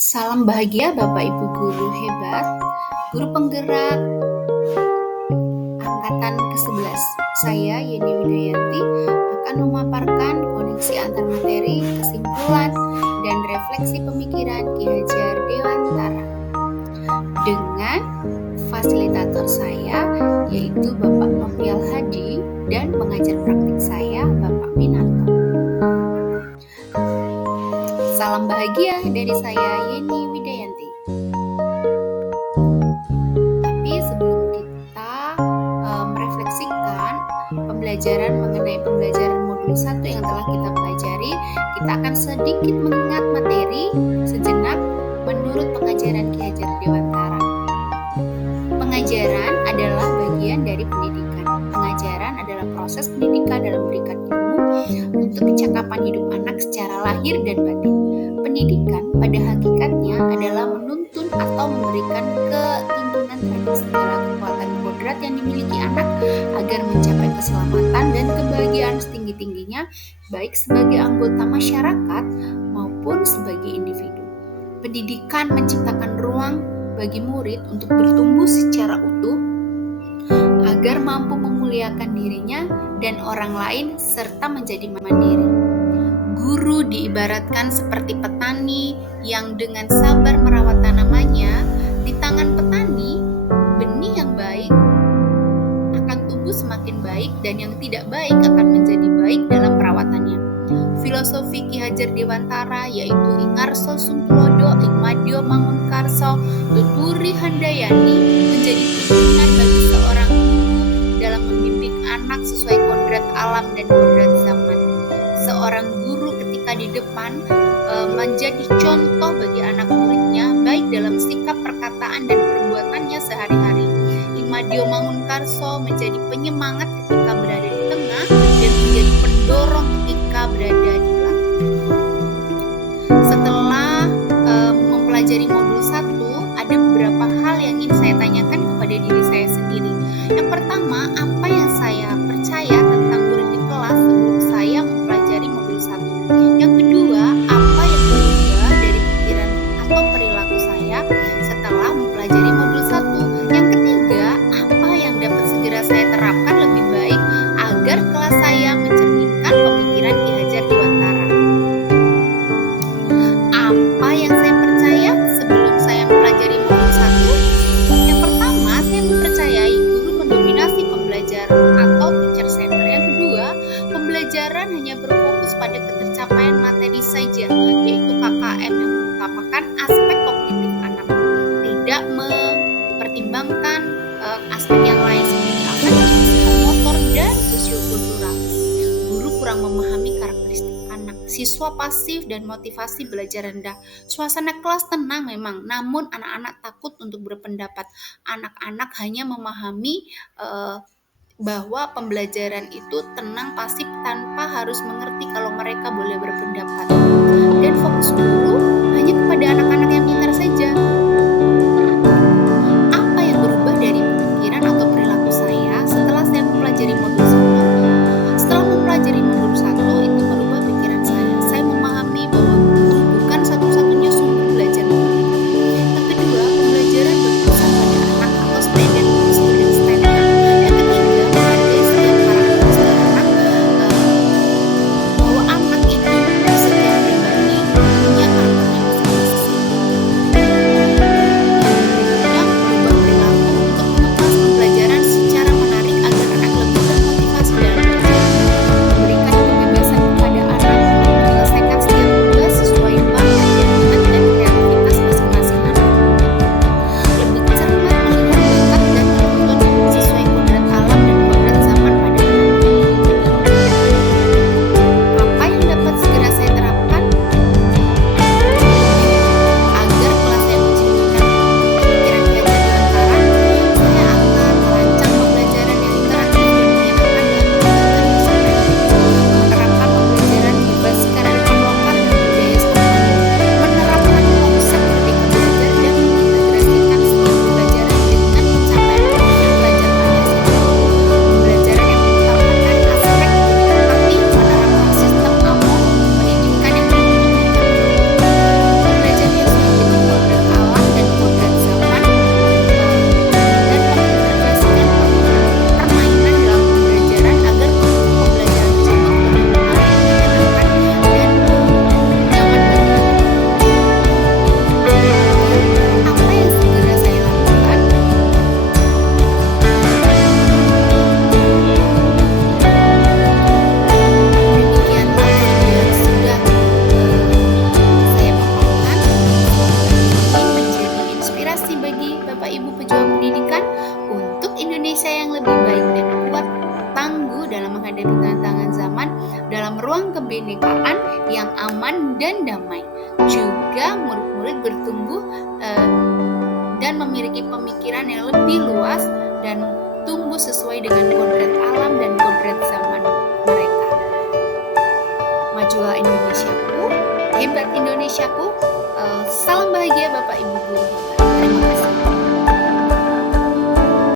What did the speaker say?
Salam bahagia Bapak Ibu guru hebat, guru penggerak angkatan ke-11. Saya Yeni Widayanti akan memaparkan koneksi antar materi, kesimpulan, dan refleksi pemikiran Ki Hajar Dewantara dengan fasilitator saya yaitu Bapak Novial Hadi dan pengajar praktik saya Bapak Minanto. Salam bahagia dari saya Yeni Widayanti. Tapi sebelum kita merefleksikan pembelajaran mengenai pembelajaran modul 1 yang telah kita pelajari, kita akan sedikit mengingat materi sejenak menurut pengajaran Ki Hajar Dewantara. Pengajaran adalah bagian dari pendidikan. Pengajaran adalah proses pendidikan dalam memberikan ilmu untuk kecakapan hidup anak secara lahir dan batin. Pendidikan pada hakikatnya adalah menuntun atau memberikan ketuntunan terhadap segala kekuatan kodrat yang dimiliki anak agar mencapai keselamatan dan kebahagiaan setinggi-tingginya, baik sebagai anggota masyarakat maupun sebagai individu. Pendidikan menciptakan ruang bagi murid untuk bertumbuh secara utuh agar mampu memuliakan dirinya dan orang lain serta menjadi mandiri. Guru diibaratkan seperti petani yang dengan sabar merawat tanamannya. Di tangan petani, benih yang baik akan tumbuh semakin baik dan yang tidak baik akan menjadi baik dalam perawatannya. Filosofi Ki Hajar Dewantara yaitu Ingarso Sungtulodo, Ingmadyo Mangunkarso, Tuturi Handayani menjadi tuntunan bagi seorang guru dalam membimbing anak sesuai kodrat alam dan kodrat zaman. Seorang guru ketika di depan menjadi contoh bagi anak muridnya baik dalam sikap, perkataan, dan perbuatannya sehari-hari. Ingmadyo Mangunkarso menjadi penyemangat ketika berada di tengah dan menjadi pendorong ketika berada di belakang. Setelah mempelajari modul 1, ada beberapa hal yang ingin saya tanyakan kepada diri saya sendiri. Yang pertama, apa yang saya percaya tentang murid di kelas sebelum saya mempelajari modul 1? Yang kedua, apa yang berubah dari pikiran atau perilaku saya setelah mempelajari modul 1? Yang ketiga, apa yang dapat segera saya terapkan lebih baik agar kelas saya mencerminkan pemikiran Ki Hajar Dewantara? Apa yang saya percaya sebelum saya mempelajari modul 1? Yang pertama, saya mempercayai guru mendominasi pembelajaran atau teacher center. Yang kedua, pembelajaran hanya berfokus pada ketercapaian materi saja, yaitu KKM yang mengutamakan aspek kognitif anak, tidak mempertimbangkan aspek yang lain seperti akademis, motor, dan sosiokultural. Guru kurang memahami karakteristik anak, siswa pasif dan motivasi belajar rendah. Suasana kelas tenang memang, namun anak-anak takut untuk berpendapat. Anak-anak hanya memahami bahwa pembelajaran itu tenang, pasif, tanpa harus mengerti kalau mereka boleh berpendapat. Dan fokus guru hanya kepada anak-anak yang pintar saja. Apa yang berubah dari pemikiran atau perilaku saya setelah saya mempelajari modul 1? Setelah mempelajari modul 1, itu merubah pikiran saya. Saya memahami bahwa guru bukan satu-satunya sumber belajar. Yang kedua, pembelajaran berpusat pada anak atau student standard. Yang ketiga, menghargai setiap karakteristik anak, bahwa anak itu setiap pribadi punya yang aman dan damai. Juga murid-murid bertumbuh dan memiliki pemikiran yang lebih luas dan tumbuh sesuai dengan kodrat alam dan kodrat zaman mereka. Majulah Indonesiaku, hebat Indonesiaku,